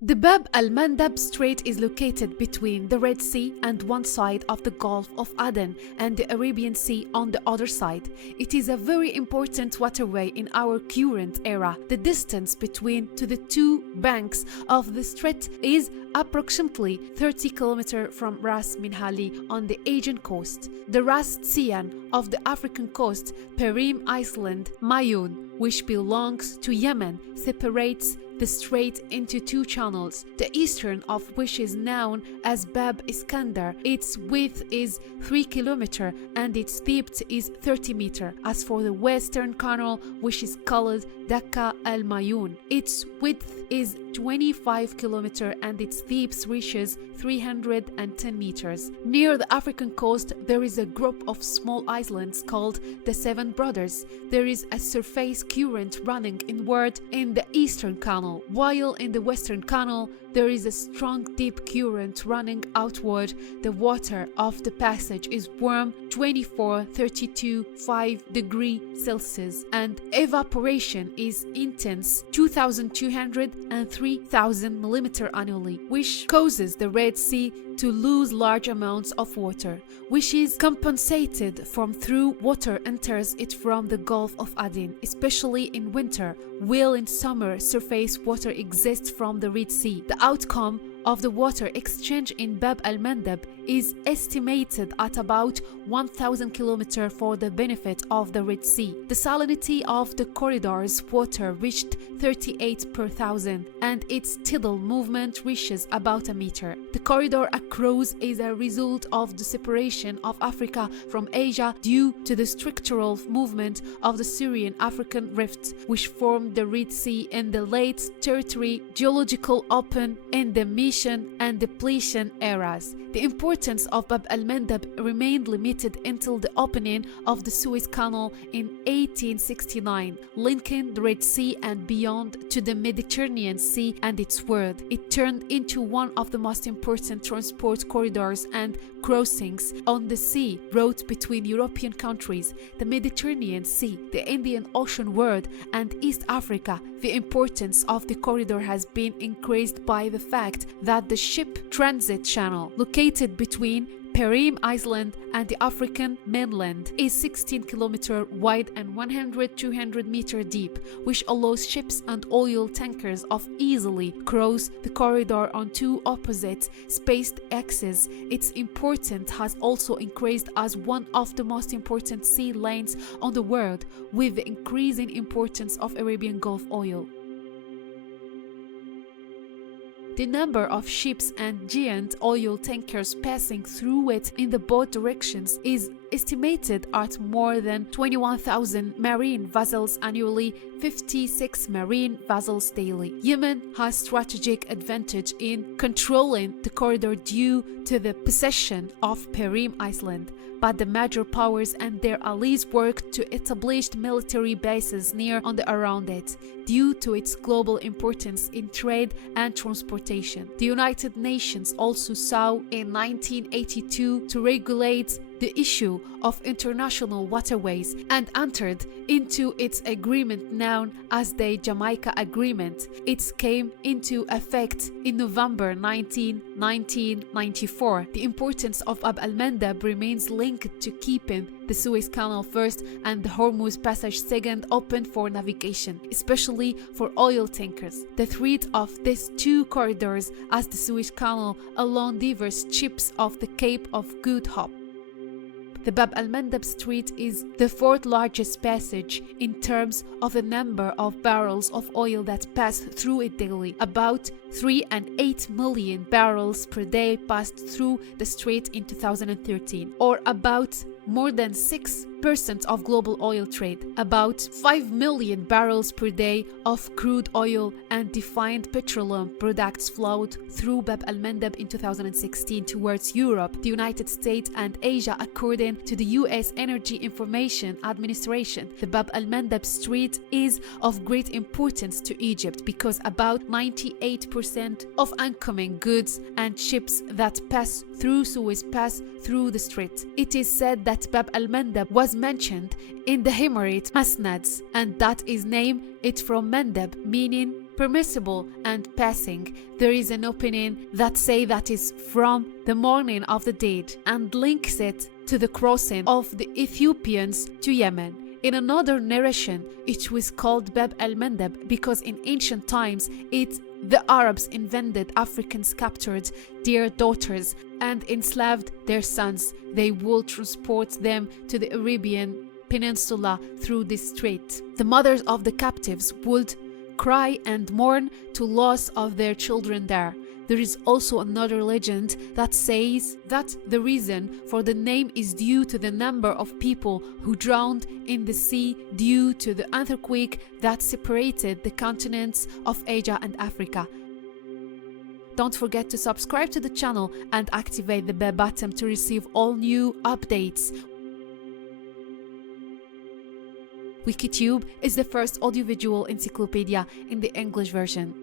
The Bab-el-Mandeb Strait is located between the Red Sea and one side of the Gulf of Aden and the Arabian Sea on the other side. It is a very important waterway in our current era. The distance between the two banks of the strait is approximately 30 km from Ras Minhali on the Aegean coast. The Ras Cihan of the African coast, Perim Island, Mayun, which belongs to Yemen, separates the strait into two channels, the eastern of which is known as Bab Iskandar. Its width is 3 km and its depth is 30 meters. As for the western canal, which is called Dakka al-Mayun, its width is 25 km and its depth reaches 310 meters. Near the African coast, there is a group of small islands called the Seven Brothers. There is a surface current running inward in the eastern canal, while in the western canal there is a strong deep current running outward. The water of the passage is warm, 24-32.5 degrees Celsius, and evaporation is intense, 2,200 and 3,000 millimeters annually, which causes the Red Sea to lose large amounts of water, which is compensated from through water enters it from the Gulf of Aden, especially in winter, while in summer surface water exists from the Red Sea. The outcome of the water exchange in Bab-el-Mandeb is estimated at about 1,000 km for the benefit of the Red Sea. The salinity of the corridor's water reached 38 per thousand and its tidal movement reaches about a meter. The corridor across is a result of the separation of Africa from Asia due to the structural movement of the Syrian-African rift, which formed the Red Sea in the late Tertiary geological open in the Mission and depletion eras. The importance of Bab-el-Mandeb remained limited until the opening of the Suez Canal in 1869, linking the Red Sea and beyond to the Mediterranean Sea and its world. It turned into one of the most important transport corridors and crossings on the sea route between European countries, the Mediterranean Sea, the Indian Ocean world, and East Africa. The importance of the corridor has been increased by the fact that the ship transit channel located between Perim Island and the African mainland is 16 km wide and 100-200 meters deep, which allows ships and oil tankers of easily cross the corridor on two opposite spaced axes. Its importance has also increased as one of the most important sea lanes on the world, with the increasing importance of Arabian Gulf oil. The number of ships and giant oil tankers passing through it in the both directions is estimated at more than 21,000 marine vessels annually, 56 marine vessels daily. Yemen has strategic advantage in controlling the corridor due to the possession of Perim Island, but the major powers and their allies work to establish military bases near and around it due to its global importance in trade and transportation. The United Nations also sought in 1982 to regulate the issue of international waterways and entered into its agreement known as the Jamaica Agreement. It came into effect in November 1994. The importance of Bab-el-Mandeb remains linked to keeping the Suez Canal first and the Hormuz Passage second open for navigation, especially for oil tankers. The threat of these two corridors as the Suez Canal along diverse ships of the Cape of Good Hope. The Bab-el-Mandeb Strait is the fourth largest passage in terms of the number of barrels of oil that pass through it daily. About 3.8 million barrels per day passed through the strait in 2013, or about more than 6% of global oil trade. About 5 million barrels per day of crude oil and refined petroleum products flowed through Bab-el-Mandeb in 2016 towards Europe, the United States, and Asia, according to the U.S. Energy Information Administration. The Bab-el-Mandeb Strait is of great importance to Egypt because about 98% of incoming goods and ships that pass through Suez pass through the strait. It is said that Bab-el-Mandeb was mentioned in the Emirate Masnads, and that is named it from Mandab, meaning permissible and passing. There is an opinion that say that is from the morning of the dead and links it to the crossing of the Ethiopians to Yemen. In another narration, it was called Bab-el-Mandeb because in ancient times the Arabs invaded Africans, captured their daughters and enslaved their sons. They would transport them to the Arabian Peninsula through this strait. The mothers of the captives would cry and mourn to loss of their children there. There is also another legend that says that the reason for the name is due to the number of people who drowned in the sea due to the earthquake that separated the continents of Asia and Africa. Don't forget to subscribe to the channel and activate the bell button to receive all new updates. WikiTube is the first audiovisual encyclopedia in the English version.